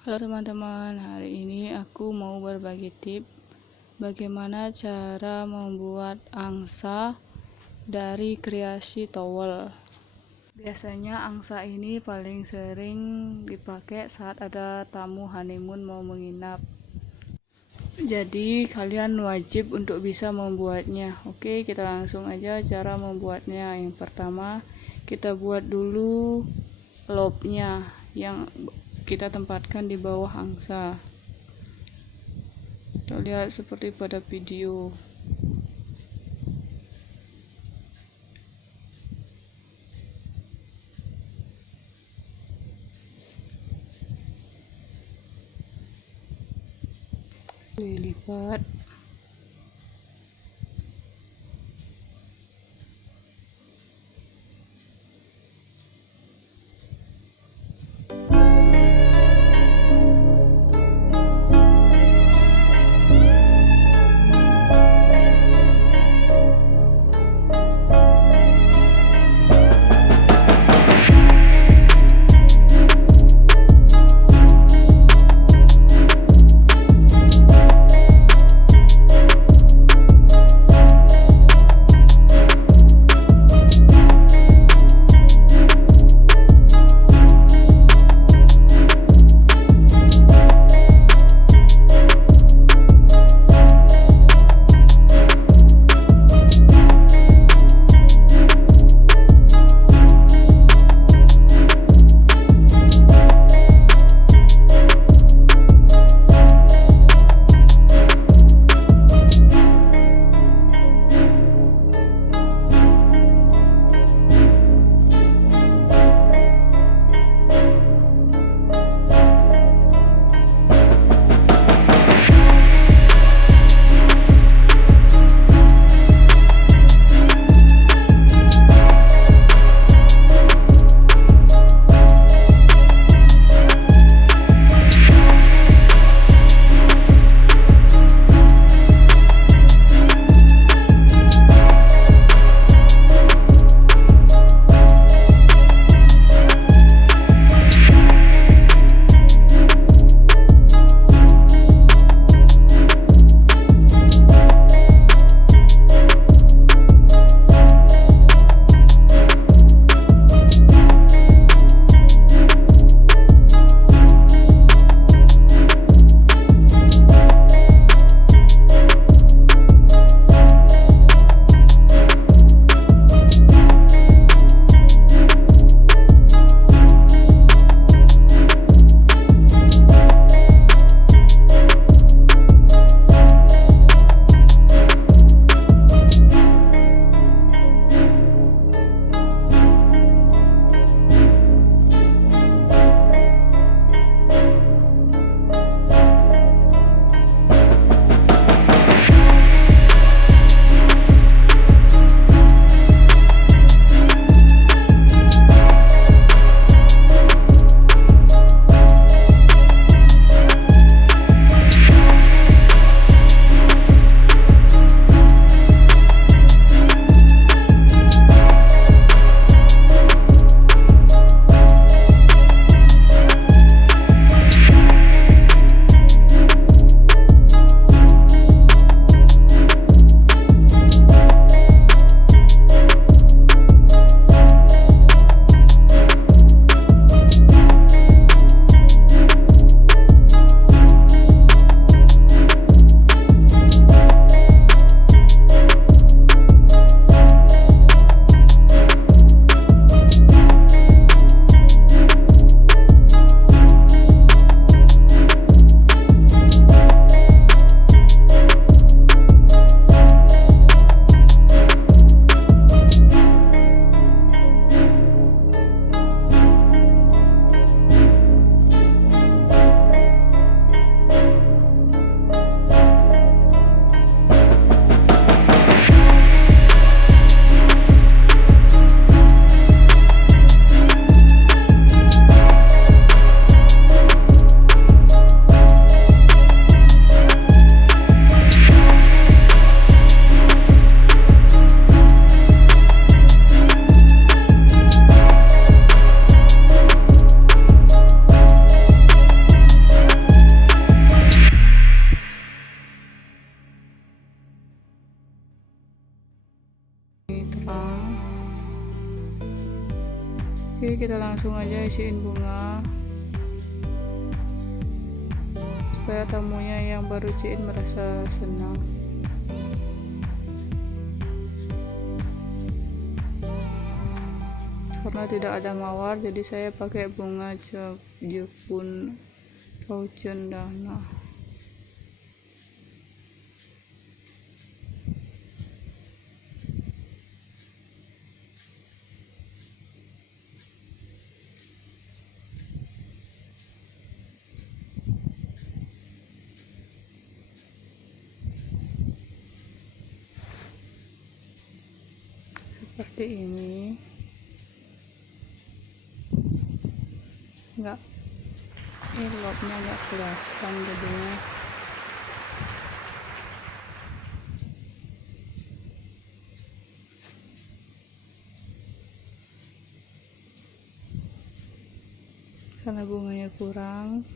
Halo teman-teman, hari ini aku mau berbagi tips bagaimana cara membuat angsa dari kreasi towel. Biasanya angsa ini paling sering dipakai saat ada tamu honeymoon mau menginap. Jadi kalian wajib untuk bisa membuatnya. Oke, kita langsung aja cara membuatnya. Yang pertama, kita buat dulu lobnya yang kita tempatkan di bawah angsa. Kita lihat seperti pada video. Dilipat. Oke, kita langsung aja isiin bunga supaya tamunya yang baru ciin merasa senang. Karena tidak ada mawar, jadi saya pakai bunga Jepun Dana. Seperti ini. Enggak, lobnya enggak kelihatan jadinya. Karena bunganya kurang,